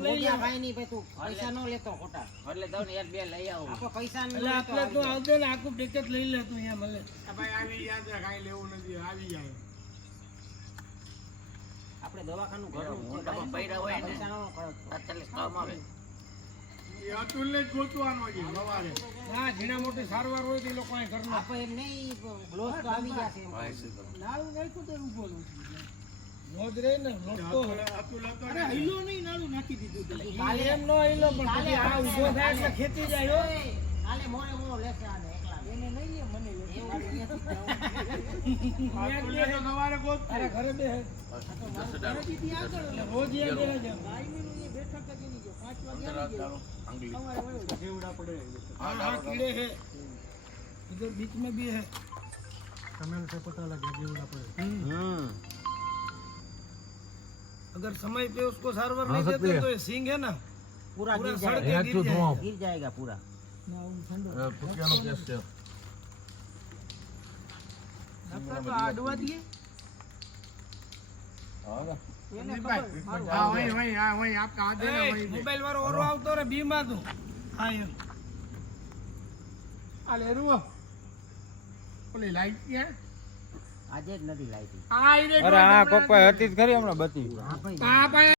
મોજા ભાઈ ની તું પૈસા નો લેતો ખોટા એટલે દઉં ને એક બે લઈ આવું આપો પૈસા ન એટલે આપણે તો આવતો ને આખું પેકેજ લઈ લે તું અહીંયા મળે ભાઈ આવી યાદ કાઈ લેવું નથી આવી જાય આપણે દવાખાનું ઘરનું મોટામાં પૈડા હોય ને પૈસા નો તાત્કાલિક કામ આવે એ અતુલ ને ગોતવાનો છે સવારે હા જીણા મોટી સારવાર હોય તો લોકો અહીં ઘરના આપણે એમ નહીં ગ્લોસ તો આવી ગયા છે નાળું નાખ્યું તો ઉભો નો મોજ રે ને મોટો અતુલ હતો અરે હિલો નહીં નાળું નાખી દીધું કાલે એમ નો હિલો પણ પછી આ ઉભો થાય એટલે ખેતી જાય હો કાલે મોરે મોરો લેશે આને એકલા એને નહીં લે મને લે અતુલ ને તો સવારે ગોત અરે ઘરે બે રોજ એ બે જાય બેઠક જ નહીં જો 5 વાગે આવી જાય જેવડા પડે हां कीड़े है इधर बीच में भी है कमल से पता लगे जेवड़ा पड़े अगर समय पे उसको सारवर नहीं देते तो ये सिंग है ना पूरा गिर जाएगा पूरा पुकियानो केस છે डॉक्टर तो आडवा दिए हाँ वही आपका हाथ देना वही मोबाइल वाला और आवतो रे बीमा तो हां एम आ ले रुआ ઓલી લાઈટ ક્યાં આજે જ નથી લાઈટી આ રે અરે આ કોક પાસે હતી જ ખરી હમણાં બતી આ